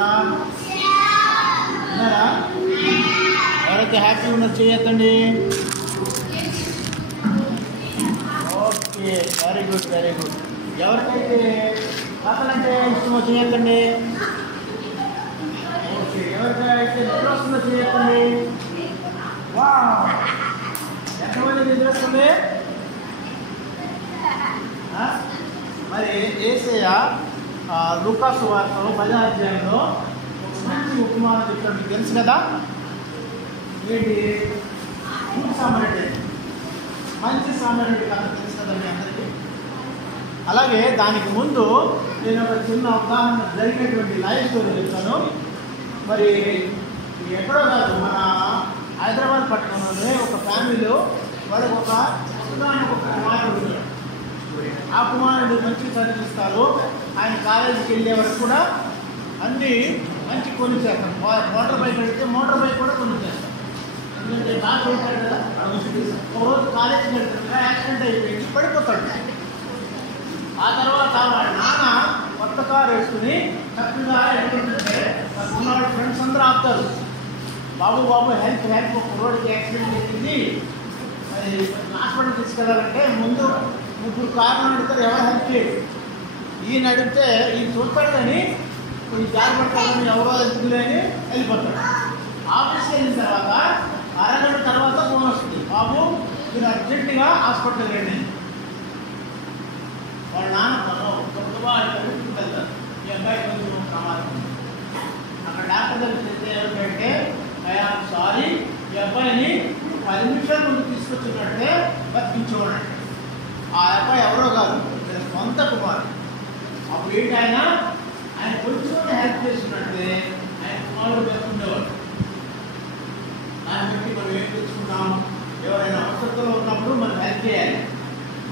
ఉన్నారా? ఉన్నారా? ఎవరైతే హ్యాపీ ఉన్నారు చేయొద్దండి. Okay, very good very good. ఎవరికైతే కథలంటే ఇష్టమో చేయొద్దండి. ఓకే, ఎవరికైతే నిద్ర వస్తుందో చేయొద్దండి. వా, ఎంతమంది నిద్ర వస్తుంది? మరి యేసయ్య లూకాసు వార్తలో 10వ అధ్యాయంలో ఒక మంచి ఉపమానం చెప్తాడు. మీకు తెలుసు కదా ఏంటి? గుడ్ సామరీయుడు, మంచి సామరీయుడి కథ తెలుసు కదా మీ అందరికీ. అలాగే దానికి ముందు నేను ఒక చిన్న ఉదాహరణ జరిగినటువంటి లైవ్ స్టోరీ చెప్తాను. మరి ఎక్కడో కాదు, మన హైదరాబాద్ పట్టణంలోనే ఒక ఫ్యామిలీలో వాళ్ళకి ఒక కుమారుడు ఉన్నాడు. ఆ కుమారుడు మంచి చదివిస్తారు. ఆయన కాలేజీకి వెళ్ళే వరకు కూడా అన్నీ మంచి కొని చేస్తాం. మోటార్ బైక్ అడిగితే మోటార్ బైక్ కూడా కొని చేస్తాం. ఎందుకంటే బాగా ఉంటాడు కదా. ఒకరోజు కాలేజీకి వెళ్తుండగా యాక్సిడెంట్ అయిపోయి పడిపోతాడు. ఆ తర్వాత వాడి నాన్న కొత్త కారు వేసుకుని చక్కగా ఎక్కడుంటే ఉన్నాడు. ఫ్రెండ్స్ అందరూ ఆపుతారు. బాబు బాబు హెల్ప్ హెల్ప్, ఒక రోడ్కి యాక్సిడెంట్ జరిగింది, మరి హాస్పిటల్ తీసుకెళ్ళాలంటే ముందు 3 కార్లు అడుగుతారు. ఎవరు హెల్ప్ చేయరు. ఈయన అడిగితే ఈయన చూస్తాడు కానీ ఈ జారి పడతాడని ఎవరో ఎందుకులేని వెళ్ళిపోతాడు. ఆఫీస్కి వెళ్ళిన తర్వాత అరగంట తర్వాత ఫోన్ వస్తుంది, బాబు మీరు అర్జెంటుగా హాస్పిటల్ రండి. వాళ్ళ నాన్న వెళ్తారు. ఈ అబ్బాయి కొంచెం ప్రమాదం. అక్కడ డాక్టర్ దగ్గర చెప్తే ఏమిటంటే, ఐఆమ్ సారీ, ఈ అబ్బాయిని 10 నిమిషాల ముందు తీసుకొచ్చినట్టే బతికించేవాడంటే. ఆ అబ్బాయి ఎవరో కాదు, సొంత కుమారుడు. అప్పుడు ఏంటి, ఆయన కొంచెం హెల్ప్ చేస్తున్నట్టే ఆయన కుమారుడు బతుకుండేవాడు. దాన్ని బట్టి మనం ఏం తెచ్చుకుంటాం? ఎవరైనా అవసరంలో ఉన్నప్పుడు మనం హెల్ప్ చేయాలి,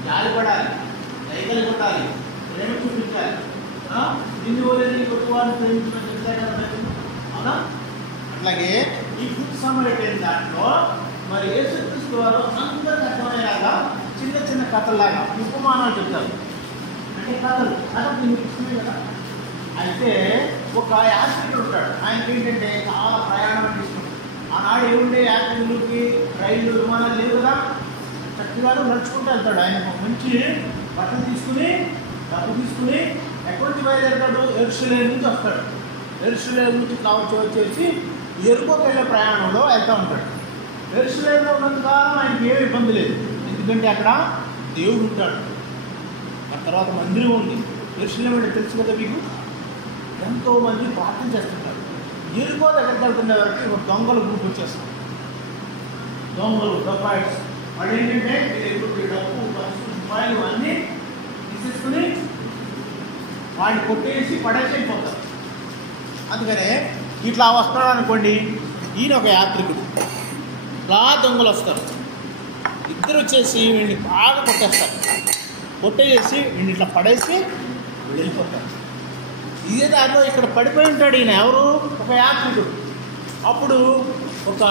జాలిపడాలి, దయగలి కొట్టాలి, ప్రేమ చూపించాలి. నిన్ను వాళ్ళని కొట్టువారిని ప్రేమించమని చెప్తాయి కదా, అవునా? అట్లాగే ఈ గుడ్ సామరీయుడు దాంట్లో మరి యేసుక్రీస్తు వారు అందరికీ అర్థమయ్యేలాగా చిన్న చిన్న కథల్లాగా ఉపమానాలు చెప్తారు. అంటే కథలు అదే మీకు ఇష్టమే కదా. అయితే ఒక యాత్రికుడు ఉంటాడు. ఆయనకి ఏంటంటే చాలా ప్రయాణం అంటే ఇష్టం. ఆనాడు ఏముండే యాత్రికులకి రైళ్ళు విమానాలు లేవు కదా. చక్కగా నడుచుకుంటూ వెళ్తాడు. ఆయన మంచి బట్టలు తీసుకుని డబ్బు తీసుకుని ఎక్కడి నుంచి బయలుదేరుతాడు? యెరూషలేము నుంచి వస్తాడు. యెరూషలేము నుంచి కావచ్చు వచ్చేసి యెరికోకు వెళ్ళే ప్రయాణంలో వెళ్తూ ఉంటాడు. యెరూషలేములో ఉన్నంతకాలం ఆయనకి ఏమి ఇబ్బంది లేదు. ఎందుకంటే అక్కడ దేవుడు ఉంటాడు. ఆ తర్వాత మందిరం ఉంది. యెరూషలేము అంటే తెలుసు కదా మీకు. ఎంతోమంది ప్రార్థన చేస్తుంటారు. యెరికో దగ్గరికి వెళ్తున్న వరకు ఒక దొంగల గ్రూప్ వచ్చేస్తారు. దొంగలు, డొక్కాయిట్స్. వాళ్ళు ఏంటంటే డబ్బు, రూపాయలు అన్నీ తీసేసుకుని వాడిని కొట్టేసి పడేసి అయిపోతారు. అందుకనే ఇట్లా వస్తాడు అనుకోండి, ఈయన ఒక యాత్రికుడు, ఇలా దొంగలు వస్తారు. ఇద్దరు వచ్చేసి వీడిని బాగా కొట్టేస్తారు. కొట్టేసి వీడిని ఇట్లా పడేసి వెళ్ళిపోతారు. ఇదే దారిలో ఇక్కడ పడిపోయి ఉంటాడు ఈయన. ఎవరు? ఒక యాత్రికుడు. అప్పుడు ఒక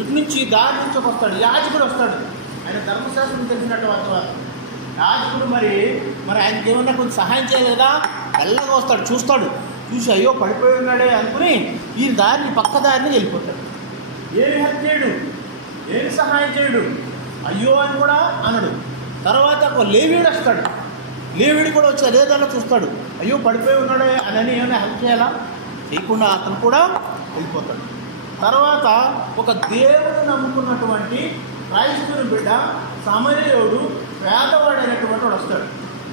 ఇటు నుంచి దారి నుంచి వస్తాడు, యాజకుడు వస్తాడు. ఆయన ధర్మశాస్త్రం తెలిసినట్టు వాతావరణం యాజకుడు. మరి ఆయనకి ఏమన్నా కొంచెం సహాయం చేయాలి కదా. మెల్లగా వస్తాడు, చూస్తాడు, చూసి అయ్యో పడిపోయి ఉన్నాడే అనుకుని ఈ దారిని పక్క దారిని వెళ్ళిపోతాడు. ఏమి హెల్ప్ చేయడు, ఏమి సహాయం చేయడు, అయ్యో అని కూడా అనడు. తర్వాత ఒక లేవీడు వస్తాడు. లేవీడు కూడా వచ్చి అదే దారిలో చూస్తాడు, అయ్యో పడిపోయి ఉన్నాడే అని ఏమైనా హెల్ప్ చేయాలా, చేయకుండా అతను కూడా వెళ్ళిపోతాడు. తర్వాత ఒక దేవుడు నమ్ముకున్నటువంటి క్రైస్తవుని బిడ్డ సమరయుడు పేదవాడైనటువంటి వాడు వస్తాడు.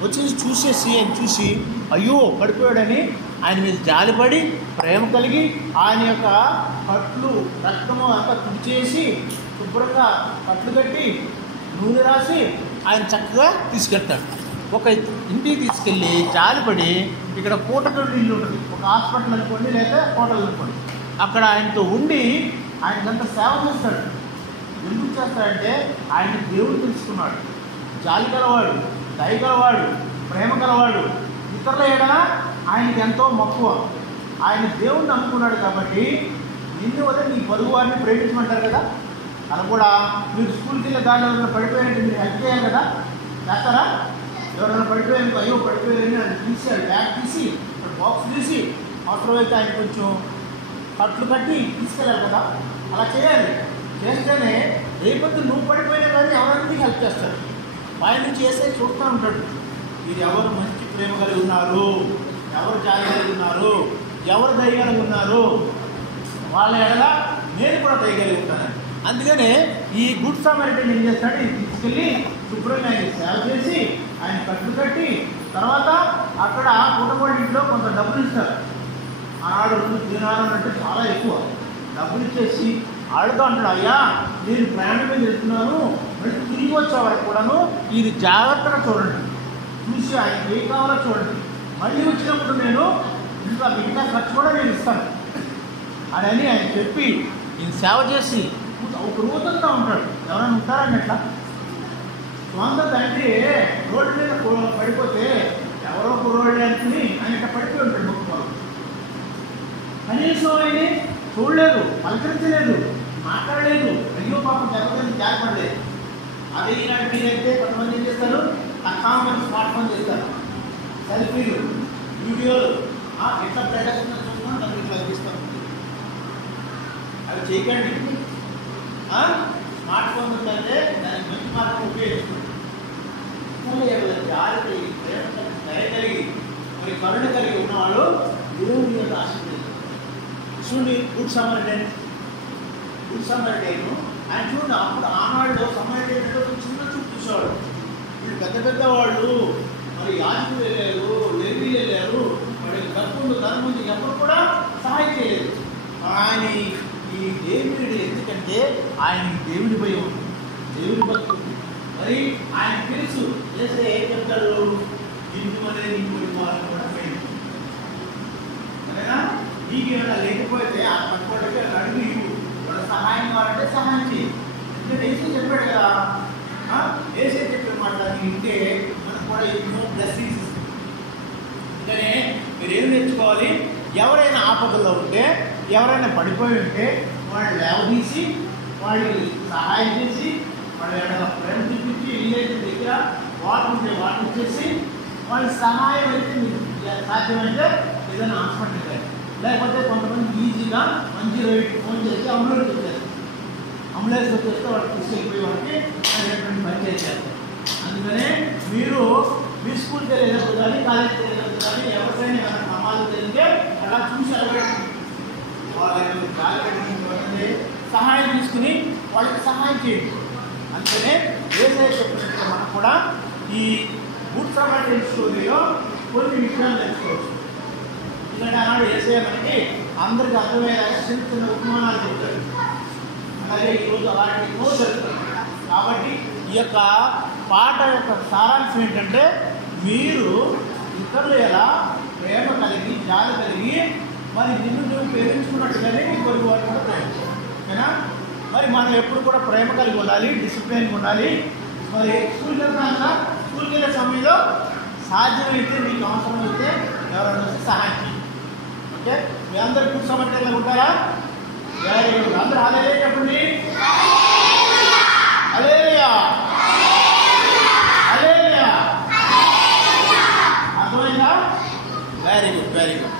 వచ్చేసి చూసేసి ఆయన చూసి అయ్యో పడిపోయాడని ఆయన మీద జాలిపడి ప్రేమ కలిగి ఆయన యొక్క కట్లు రక్తము అంతా తుడిచేసి శుభ్రంగా కట్లు కట్టి నూనె రాసి ఆయన చక్కగా తీసుకెళ్తాడు. ఒక ఇంటికి తీసుకెళ్ళి జాలిపడి, ఇక్కడ పూటగొడ్డు ఇల్లు ఉంటుంది, ఒక హాస్పిటల్ అనుకోండి లేదా హోటల్ అనుకోండి, అక్కడ ఆయనతో ఉండి ఆయనకంత సేవ చేస్తాడు. ఎందుకు చేస్తాడంటే ఆయన దేవుడు తెలుసుకున్నాడు. జాలి గలవాడు, దయ గలవాడు, ప్రేమ గలవాడు, ఇతరుల ఏడా ఆయనకి ఎంతో మక్కువ. ఆయన దేవుడిని నమ్ముకున్నాడు కాబట్టి నిన్ను వల్ల నీ పొరుగు వారిని ప్రేమించమంటారు కదా. అలా కూడా మీరు స్కూల్కి వెళ్ళే దాంట్లో ఎవరైనా పడిపోయినట్టు మీరు హెల్ప్ చేయాలి కదా, చేస్తారా? ఎవరైనా పడిపోయాను, అయ్యో పడిపోయారని అది తీసి అది బ్యాగ్ తీసి బాక్స్ తీసి అవసరమైతే ఆయన కొంచెం కట్లు కట్టి తీసుకెళ్ళాలి కదా, అలా చేయాలి. చేస్తేనే రేపొద్దు నువ్వు పడిపోయినా కానీ ఎవరైనా హెల్ప్ చేస్తారు. పై నుంచి వేసే చూస్తూ ఉంటాడు, ఇది ఎవరు మంచి ప్రేమ కలిగి ఉన్నారు, ఎవరు జాలి కలిగి ఉన్నారు, ఎవరు దయ కలిగి ఉన్నారు, వాళ్ళ ఎడల నేను కూడా దయ కలిగి ఉంటాను. అందుకనే ఈ గుడ్ సమరిటన్ ఏం చేస్తాడు, ఇది తీసుకెళ్ళి శుభ్రంగా ఆయన సేవ చేసి ఆయన కట్లు కట్టి తర్వాత అక్కడ కుటుంబ ఇంట్లో కొంత డబ్బులు ఇస్తారు. ఆనాడు 2 దినాలు అంటే చాలా ఎక్కువ డబ్బులు ఇచ్చేసి ఆడుతూ అంటాడు, అయ్యా నేను ప్రయాణం మీద వెళ్తున్నాను, మళ్ళీ తిరిగి వచ్చే వరకు కూడాను ఇది జాగ్రత్తగా చూడండి, చూసి ఆయన ఏ కావాలో చూడండి, మళ్ళీ వచ్చినప్పుడు నేను ఇంకా ఖర్చు కూడా నేను ఇస్తాను అని ఆయన చెప్పి ఈయన సేవ చేసి ఒక రోజంతా ఉంటాడు. ఎవరైనా ఉంటారని ఎట్లా సొంత తండ్రి రోడ్డు మీద పడిపోతే ఎవరో కుర్రోళ్ళు అనుకుని ఆయన ఇట్లా పడిపోయి ఉంటాడు. మొక్కుకోవాలి కనీసం ఆయన చూడలేదు, పలకరించలేదు, మాట్లాడలేదు, అయ్యో పాపం జరుగుతుంది జాగ్రత్తలేదు. అదే ఈనాడు మీరైతే కొంతమంది ఏం చేస్తారు, తక్కువ స్మార్ట్ ఫోన్ చేస్తారు, సెల్ఫీలు వీడియోలు ఎట్లా ప్రదర్శన చూసుకున్నా దాన్ని ఇట్లా ఇస్తాం. అవి చేయకండి. స్మార్ట్ ఫోన్ ఉందంటే దానికి మంచి మార్గం ఉపయోగించుకోండి. జాలి కలిగి, ప్రేమ కలిగి, దయ కలిగి, మరి కరుణ కలిగి ఉన్నవాళ్ళు దేవుని యొక్క ఆశీర్వదించారు. చూడండి గుడ్ సమరిటన్ ఆయన చూడండి, అప్పుడు ఆనాడు సమరిటన్ చిన్న చూపు చూసేవాడు. వీళ్ళు పెద్ద పెద్ద వాళ్ళు మరి యాజకులు వెళ్ళారు, లేవీలు వెళ్ళారు, వాళ్ళకి ధనం ఉంది, ఎప్పుడు కూడా సహాయం చేయలేదు. ఆయన ఈ దేవుడి ఎందుకంటే ఆయన దేవుడి భయం ఉంది, దేవుడి భక్తి ఉంది. మరి ఆయన తెలుసు చేస్తే ఏం చెప్తాడు, ఇంటి అనేది ఇంటి వాళ్ళని కూడా సరేనా, నీకు ఏమైనా లేకపోతే ఆ పట్టుకోవడానికి అడుగు ఇవ్వు, వాళ్ళ సహాయం కావాలంటే సహాయం చేయి. ఎందుకంటే ఏసీ చెప్పాడు కదా, ఏసీ చెప్పిన మాట వింటే మనకు కూడా ఎన్నో బ్లెస్సింగ్స్ ఇస్తుంది. అందుకనే మీరు ఏం నేర్చుకోవాలి, ఎవరైనా ఆపదలో ఉంటే, ఎవరైనా పడిపోయి ఉంటే వాళ్ళు లేవదీసి వాళ్ళకి సహాయం చేసి వాళ్ళ ప్రేమ చూపించి విలేజ్ దగ్గర వాటర్ ఉంటే వాటర్ ఇచ్చేసి వాళ్ళ సహాయం అయితే మీకు సాధ్యమైతే ఏదైనా హాస్పిటల్ కానీ, లేకపోతే కొంతమంది ఈజీగా మంచి రేటు ఫోన్ చేసి అంబులెన్స్ వచ్చేస్తారు. అంబులెన్స్ వచ్చేస్తే వాళ్ళకి తీసుకెళ్ళిపోయి వాళ్ళకి అనేటువంటి పని చేశారు. అందుకనే మీరు మీ స్కూల్కి వెళ్ళేటప్పుడు కానీ కాలేజీకి వెళ్ళేటప్పుడు కానీ ఎవరికైనా ఏమైనా ప్రమాదం జరిగితే అలా చూసి అడగండి, వాళ్ళకి జాగ్రత్త సహాయం తీసుకుని వాళ్ళకి సహాయం చేయండి. అందుకనే యేసయ్య చెప్పినట్టు మనం కూడా ఈ గుడ్ సమరిటన్ స్టోరీలో కొన్ని విషయాలు నేర్చుకోవచ్చు. ఎందుకంటే ఆనాడు యేసయ్య మనకి అందరికీ అర్థమయ్యేలాగా చిన్న చిన్న ఉపమానాలు చెప్తారు. అలాగే ఈరోజు అలాంటి ఎన్నో జరుగుతుంది. కాబట్టి ఈ యొక్క పాట యొక్క సారాంశం ఏంటంటే, మీరు ఇతరులు ఎలా ప్రేమ కలిగి జాలి కలిగి మరి నిన్ను నువ్వు ప్రేమించుకున్నట్టుగానే ఇంకొకరి వారు కూడా ప్రేమించాలి. ఓకేనా? మరి మనం ఎప్పుడు కూడా ప్రేమ కలిగి ఉండాలి, డిసిప్లిన్ ఉండాలి. మరి స్కూల్కి వెళ్తాక స్కూల్కి వెళ్ళే సమయంలో సాధ్యమైతే మీకు అవసరమైతే ఎవరైనా వస్తే సహాయం చేయండి. ఓకే, మీ అందరు గుడ్ సమరిటన్లో ఉంటారా? Very good. అందరూ హల్లెలూయా చెప్పండి. హల్లెలూయా, హల్లెలూయా. అర్థమైందా? Very good, very good.